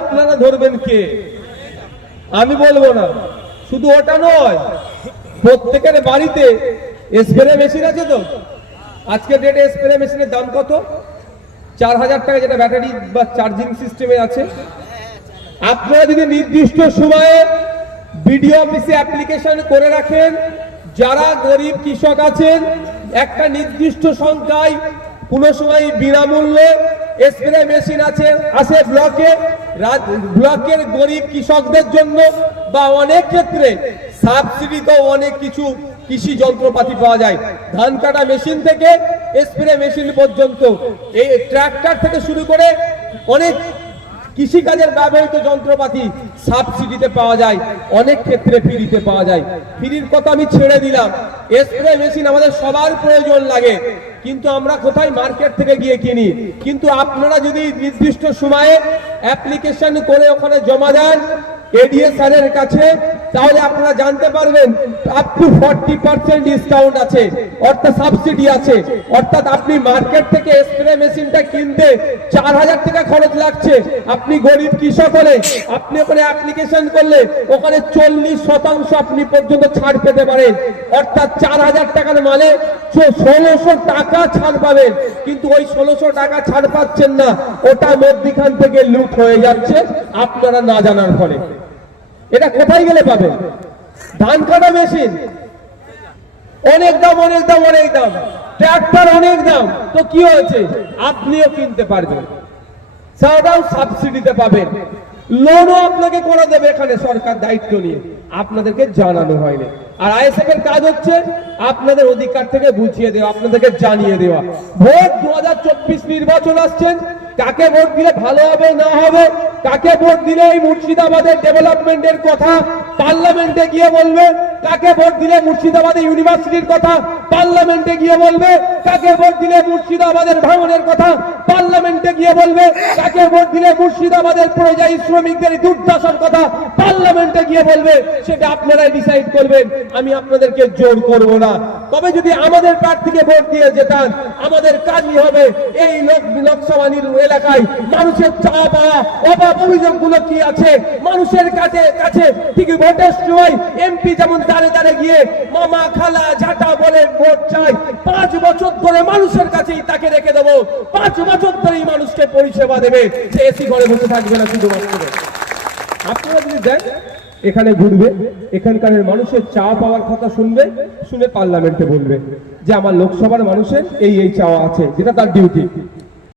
আপনারা ধরবেন কে? আমি বলবো না। শুধু ওটা নয়, প্রত্যেকের বাড়িতে স্প্রে মেশিন আছে তো। আজকে ডেটে স্প্রে মেশিনের দাম কত? 4000 টাকা, যেটা ব্যাটারি বা চার্জিং সিস্টেমে আছে। আপনারা যদি নির্দিষ্ট সময়ে বিডিও অফিসে অ্যাপ্লিকেশন করে রাখেন, যারা গরিব কৃষক আছেন, একটা নির্দিষ্ট সংখ্যায় কোনো সময় বিনামূল্যে স্প্রে মেশিন আছে ব্লকের গরিব কৃষকদের জন্য, বা অনেক ক্ষেত্রে সাবসিডিতেও অনেক কিছু কৃষি যন্ত্রপাতি পাওয়া যায়। ধান কাটা মেশিন থেকে স্প্রে মেশিন পর্যন্ত, এই ট্রাক্টর থেকে শুরু করে অনেক কৃষিকাজের ব্যবহৃত যন্ত্রপাতি সাবসিডিতে পাওয়া যায়, অনেক ক্ষেত্রে ফ্রিতে পাওয়া যায়। ফ্রির কথা আমি ছেড়ে দিলাম, স্প্রে মেশিন আমাদের সবার প্রয়োজন লাগে, কিন্তু আমরা কোথায়? মার্কেট থেকে গিয়ে কিনি। কিন্তু আপনারা যদি নির্দিষ্ট সময়ে অ্যাপ্লিকেশন করে ওখানে জমা দেন এডিএ স্যারের কাছে, তাহলে আপনারা জানতে পারবেন আপ টু 40% ডিসকাউন্ট আছে, অর্থাৎ সাবসিডি আছে। অর্থাৎ আপনি মার্কেট থেকে স্প্রে মেশিনটা কিনতে 4000 টাকা খরচ লাগছে, আপনি গরিব কৃষক হলে আপনি ওখানে অ্যাপ্লিকেশন করলে ওখানে 40% আপনি পর্যন্ত ছাড় পেতে পারেন। অর্থাৎ 4000 টাকার মালে 1600 টাকা ছাড় পাবেন। কিন্তু ওই 1600 টাকা ছাড় পাচ্ছেন না, ওটা মধ্যখান থেকে লুট হয়ে যাচ্ছে আপনারা না জানার ফলে। এটা কোথায় গেলে পাবেন? ধান কাটা মেশিন অনেক দাম, অনেক দাম, অনেক দাম। ট্রাক্টর অনেক দাম, তো কি হয়েছে? আপনিও কিনতে পারবেন, সেটাও সাবসিডিতে পাবেন। লোনও আপনাকে করে দেবে এখানে সরকার দায়িত্ব নিয়ে, আপনাদেরকে জানানো হয়নি। আর আইএসএফ এর কাজ হচ্ছে আপনাদের অধিকার থেকে বুঝিয়ে দেওয়া, আপনাদেরকে জানিয়ে দেওয়া। ভোট 2024 নির্বাচন আসছেন, কাকে ভোট দিলে ভালো হবে না হবে, কাকে ভোট দিলে এই মুর্শিদাবাদের ডেভেলপমেন্টের কথা পার্লামেন্টে গিয়ে বলবে, কাকে ভোট দিলে মুর্শিদাবাদে ইউনিভার্সিটির কথা পার্লামেন্টে গিয়ে বলবে, কাকে ভোট দিলে মুর্শিদাবাদের ভাঙনের কথা পার্লামেন্টে গিয়ে বলবে, কাকে ভোট দিলে মুর্শিদাবাদের পরিযায়ী শ্রমিকদের দুর্দশার কথা পার্লামেন্টে গিয়ে বলবে, সেটা আপনারাই ডিসাইড করবেন। আমি আপনাদেরকে জোর করব না। তবে যদি আমাদের প্রার্থীকে ভোট দিয়ে যেতাম, আমাদের কাজই হবে এই লোকসভা এলাকায় মানুষের চাওয়া পাওয়া অভাব অভিযোগগুলো কি আছে মানুষের কাছে ঠিক ভোটের সময় এমপি যেমন দাঁড়ে দাঁড়ে গিয়ে মামা খালা ঝাঁটা বলে ভোট চাই, 5 বছর ধরে মানুষের কাছেই তাকে রেখে দেবো, 5 বছর ধরেই মানুষকে পরিষেবা দেবে, সে এসি ঘরে বসে থাকবে না শুধুমাত্র। আপনারা যদি দেন, এখানে ঘুরবে, এখানকার মানুষের চাওয়া পাওয়ার কথা শুনবে, শুনে পার্লামেন্টে বলবে যে আমার লোকসভার মানুষের এই চাওয়া আছে, যেটা তার ডিউটি।